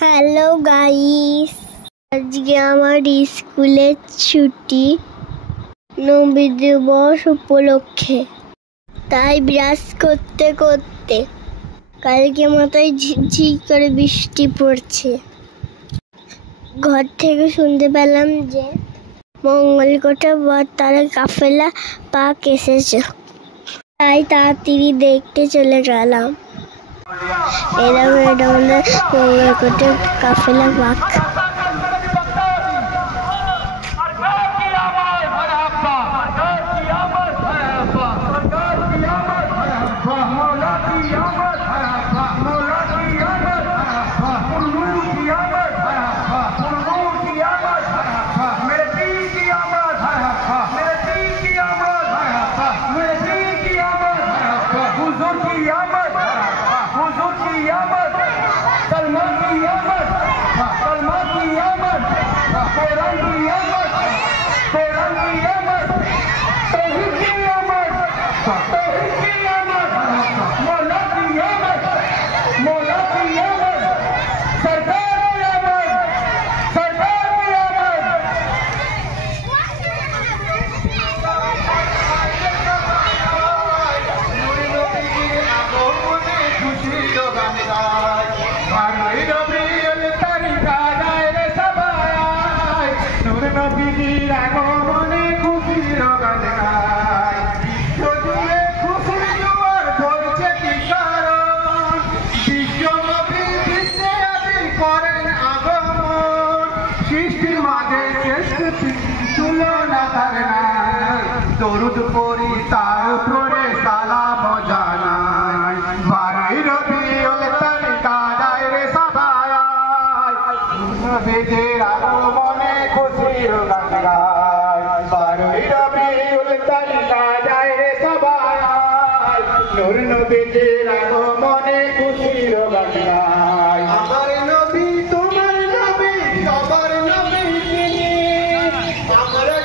Hello guys, আজকে আমার স্কুলের ছুটি নবী দিবস উপলক্ষে। তাই ব্রাশ করতে করতে কালকে মাথায় ঝিরঝির করে বৃষ্টি পড়ছে। ঘর থেকে শুনতে পেলাম যে মঙ্গলকোটে বড়তলা কাফেলা পাক এসেছে। তাই তাড়াতাড়ি দেখতে চলে গেলাম। এটা আমাদের মঙ্গলকোটের কাফেলা পাক। দরুদ পড়ি তার উপরে সালাম জানাই। বারোই রবিউল তারিকায় রে সবাই নবীজির আগমনে খুশির গান গায়। বারোই রবিউল তারিকায় রে সবাই নূর নবীজির আগমনে খুশির গান গায়। আমার নবী তোমার নবী সবার নবী তিনি, আমরা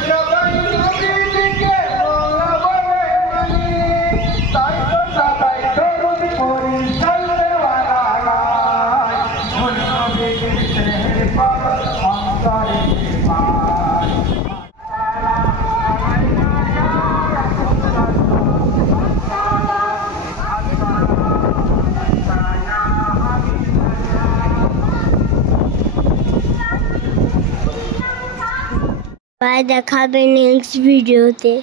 সবাই দেখাবে নেক্সট ভিডিওতে।